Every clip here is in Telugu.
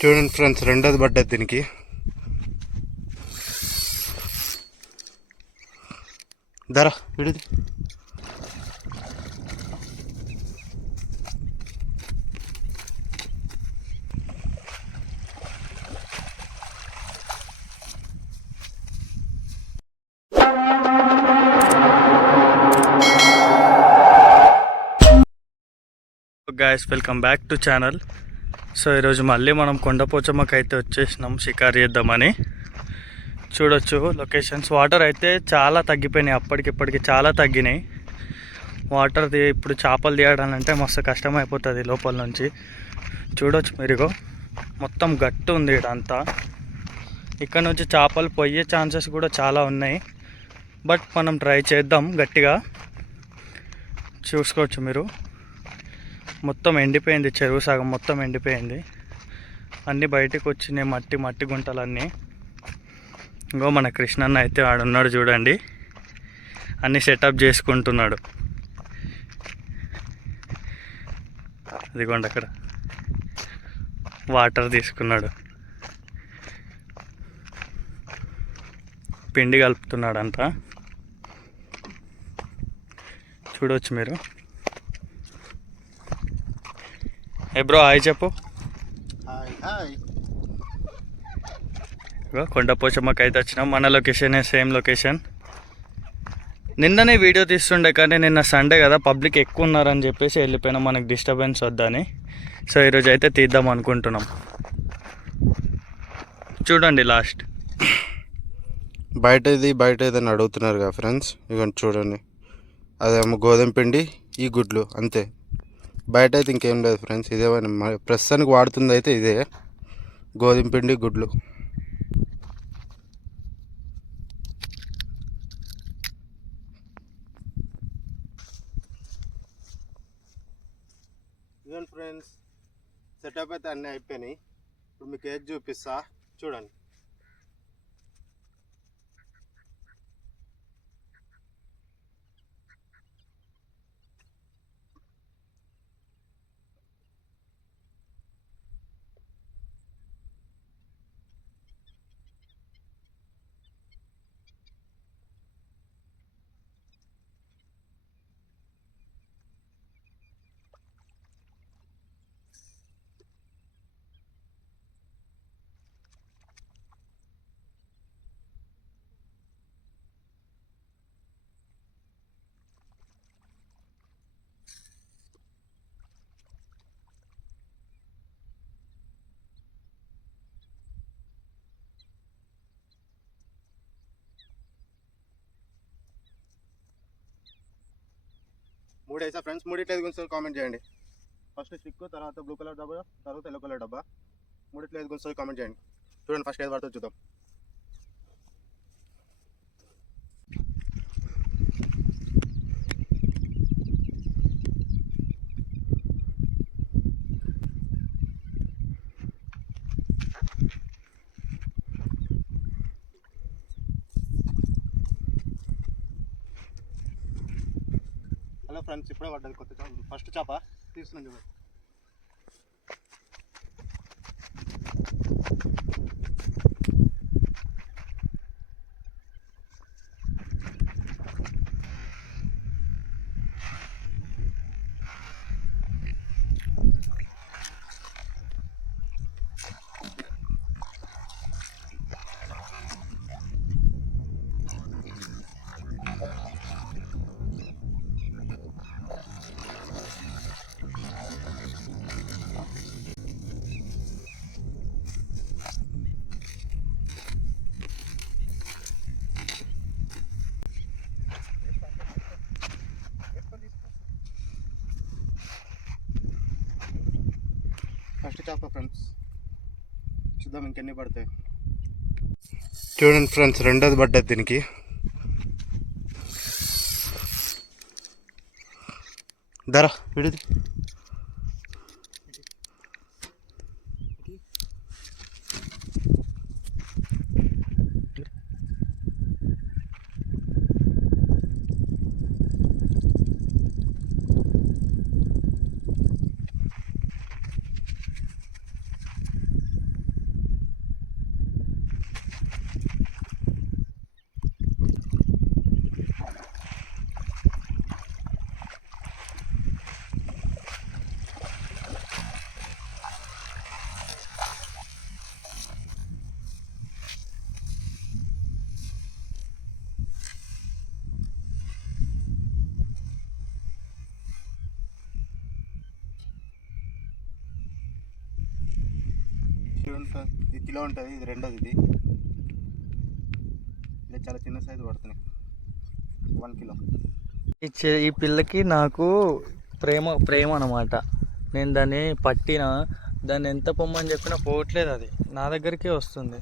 చూడండి ఫ్రెండ్స్, రెండోది పడ్డది దీనికి. ధర విడిది. Guys, welcome back to channel. So ఈరోజు మళ్ళీ మనం కొండపోచమ్మకి అయితే వచ్చేసినాం షికారు చేద్దామని. చూడొచ్చు లొకేషన్స్. వాటర్ అయితే చాలా తగ్గిపోయినాయి, అప్పటికిప్పటికి చాలా తగ్గినాయి వాటర్. ఇప్పుడు చేపలు తీయడాలంటే మస్తు కష్టమైపోతుంది లోపల నుంచి. చూడొచ్చు మీరుగో, మొత్తం గట్టు ఉంది ఇదంతా. ఇక్కడ నుంచి చేపలు పోయే ఛాన్సెస్ కూడా చాలా ఉన్నాయి, బట్ మనం ట్రై చేద్దాం గట్టిగా. చూసుకోవచ్చు మీరు, మొత్తం ఎండిపోయింది చెరువు, సగం మొత్తం ఎండిపోయింది. అన్నీ బయటకు వచ్చినాయి, మట్టి మట్టి గుంటలన్నీ. ఇంకో మన కృష్ణన్న అయితే ఆడున్నాడు చూడండి, అన్నీ సెటప్ చేసుకుంటున్నాడు. అదిగోండి అక్కడ వాటర్ తీసుకున్నాడు, పిండి కలుపుతున్నాడంట. చూడవచ్చు మీరు. ఏ బ్రో, హాయ్ చెప్పు. కొండపోచమ్మకి అయితే వచ్చినాం. మన లొకేషనే, సేమ్ లొకేషన్. నిన్ననే వీడియో తీస్తుండే కానీ నిన్న సండే కదా, పబ్లిక్ ఎక్కువ ఉన్నారని చెప్పేసి వెళ్ళిపోయినాం, మనకు డిస్టర్బెన్స్ వద్దని. సో ఈరోజు అయితే తీద్దాం అనుకుంటున్నాం. చూడండి లాస్ట్. బయట ఏదైనా అడుగుతున్నారు కదా ఫ్రెండ్స్, ఇవ్వండి చూడండి. అదేమో గోధుమ పిండి, ఈ గుడ్లు, అంతే. బయట అయితే ఇంకేం లేదు ఫ్రెండ్స్. ఇదే ప్రస్తుతానికి వాడుతుంది అయితే ఇదే, గోధుమ పిండి, గుడ్లు. ఇదండి ఫ్రెండ్స్, సెటప్ అయితే అన్నీ అయిపోయినాయి. ఇప్పుడు మీకు ఏది చూపిస్తా చూడండి. మూడు వేసా ఫ్రెండ్స్, మూడిట్లేదు గురించి కామెంట్ చేయండి. ఫస్ట్ స్టిక్, తర్వాత బ్లూ కలర్ డబ్బా, తర్వాత ఎల్లో కలర్ డబ్బా. మూడిట్లేదు గురించి కామెంట్ చేయండి. చూడండి ఫస్ట్ ఏది పడుతుంది చూద్దాం. హలో ఫ్రెండ్స్, ఇప్పుడే పడ్డది కొత్త చేప, ఫస్ట్ చేప తీస్తున్నాను చూడండి. ఫస్ట్ చేప ఫ్రెండ్స్, చూద్దాం ఇంకెన్ని పడతాయి. చూడండి ఫ్రెండ్స్, రెండోది పడ్డది దీనికి. ధర విడిది. ఇది కిలో ఉంటుంది, ఇది రెండోది. ఇది ఇలా చాలా చిన్న సైజు పడుతున్నాయి, 1 కిలో. ఈ పిల్లకి నాకు ప్రేమ అన్నమాట. నేను దాన్ని పట్టిన, దాన్ని ఎంత పొమ్మని చెప్పినా పోవట్లేదు, అది నా దగ్గరికే వస్తుంది.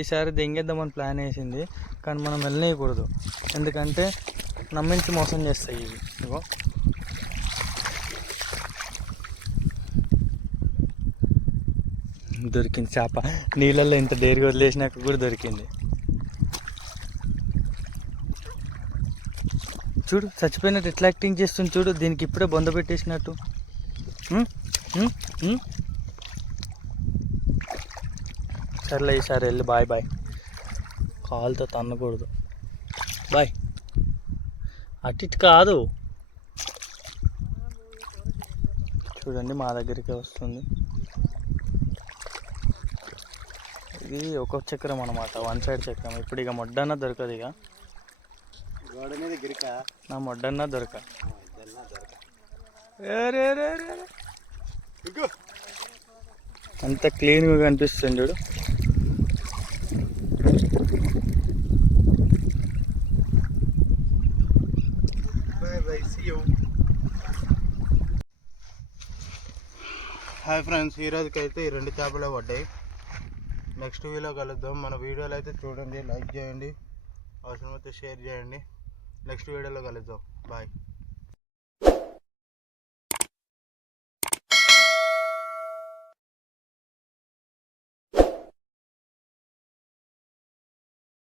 ఈసారి దెంగేద్దామని ప్లాన్ వేసింది, కానీ మనం వెళ్ళనేయకూడదు, ఎందుకంటే నమ్మించి మోసం చేస్తాయి ఇవి. ఇగో దొరికింది చేప, నీళ్ళల్లో ఇంత డేరుగా వదిలేసినాక కూడా దొరికింది. చూడు చచ్చిపోయినట్టు ఎట్లా యాక్టింగ్ చేస్తుంది చూడు, దీనికి ఇప్పుడే బొంద పెట్టేసినట్టు. సర్లే ఈసారి వెళ్ళి బాయ్ బాయ్, కాలుతో తన్నకూడదు, బాయ్. అటు ఇటు కాదు, చూడండి మా దగ్గరికి వస్తుంది. ఇది ఒక చక్రం అన్నమాట, 1 సైడ్ చక్రం. ఇప్పుడు ఇక మొడ్డన్నా దొరకదు, ఇక నా మొడ్డన్నా దొరక. అంత క్లీన్గా కనిపిస్తుంది చూడు. హాయ్ ఫ్రెండ్స్, ఈరోజుకి అయితే ఈ 2 చేపలే పడ్డాయి. నెక్స్ట్ వీడియో కలుద్దాం. మన వీడియోలు అయితే చూడండి, లైక్ చేయండి, అవసరమైతే షేర్ చేయండి. నెక్స్ట్ వీడియోలో కలుద్దాం. బాయ్.